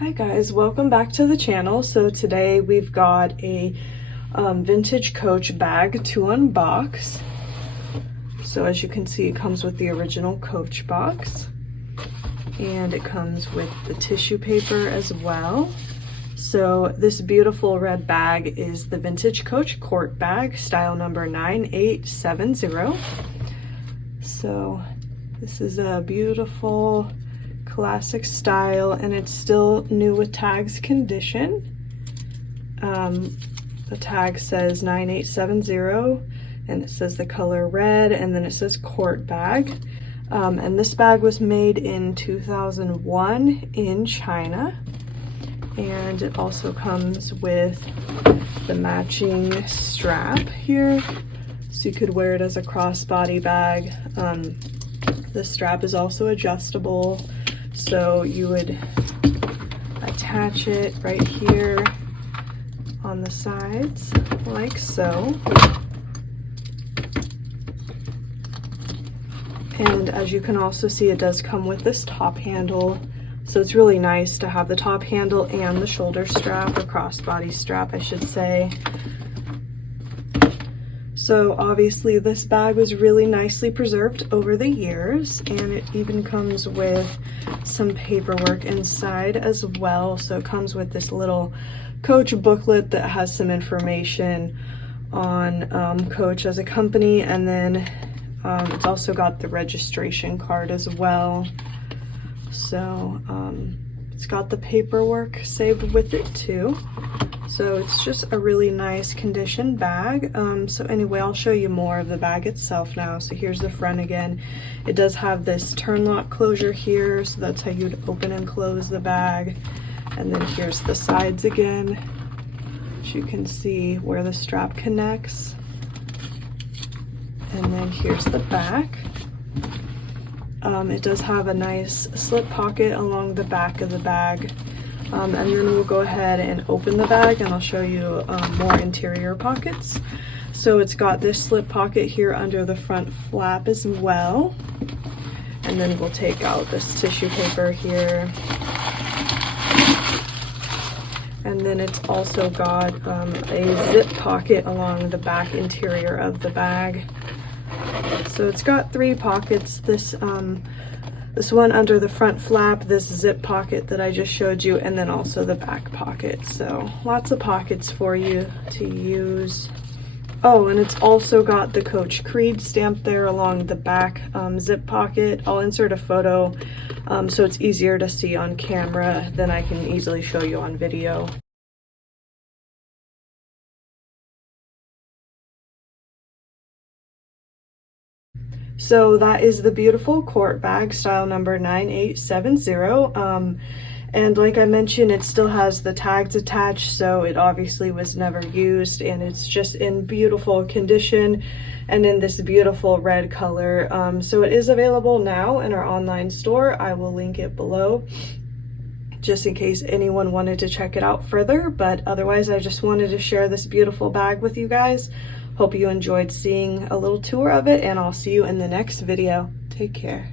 Hi guys, welcome back to the channel. So today we've got a vintage Coach bag to unbox. So as you can see, it comes with the original Coach box and it comes with the tissue paper as well. So this beautiful red bag is the vintage Coach Court bag, style number 9870. So this is a beautiful classic style and it's still new with tags condition. The tag says 9870 and it says the color red, and then it says Court bag. And this bag was made in 2001 in China, and it also comes with the matching strap here, so you could wear it as a crossbody bag. The strap is also adjustable, so you would attach it right here on the sides like so. And as you can also see, it does come with this top handle, so it's really nice to have the top handle and the shoulder strap, or crossbody strap I should say. So obviously this bag was really nicely preserved over the years, and it even comes with some paperwork inside as well. So it comes with this little Coach booklet that has some information on Coach as a company, and then it's also got the registration card as well. So it's got the paperwork saved with it too. So it's just a really nice condition bag. So anyway, I'll show you more of the bag itself now. So here's the front again. It does have this turn lock closure here, so that's how you'd open and close the bag. And then here's the sides again, as you can see where the strap connects. And then here's the back. It does have a nice slip pocket along the back of the bag. And then we'll go ahead and open the bag and I'll show you more interior pockets. So it's got this slip pocket here under the front flap as well. And then we'll take out this tissue paper here. And then it's also got a zip pocket along the back interior of the bag. So it's got three pockets. This one under the front flap, this zip pocket that I just showed you, and then also the back pocket. So lots of pockets for you to use. Oh, and it's also got the Coach Creed stamp there along the back zip pocket. I'll insert a photo so it's easier to see on camera than I can easily show you on video. So that is the beautiful Court bag, style number 9870. And like I mentioned, it still has the tags attached, so it obviously was never used, and it's just in beautiful condition and in this beautiful red color. So it is available now in our online store. I will link it below just in case anyone wanted to check it out further, but otherwise I just wanted to share this beautiful bag with you guys. Hope you enjoyed seeing a little tour of it, and I'll see you in the next video. Take care.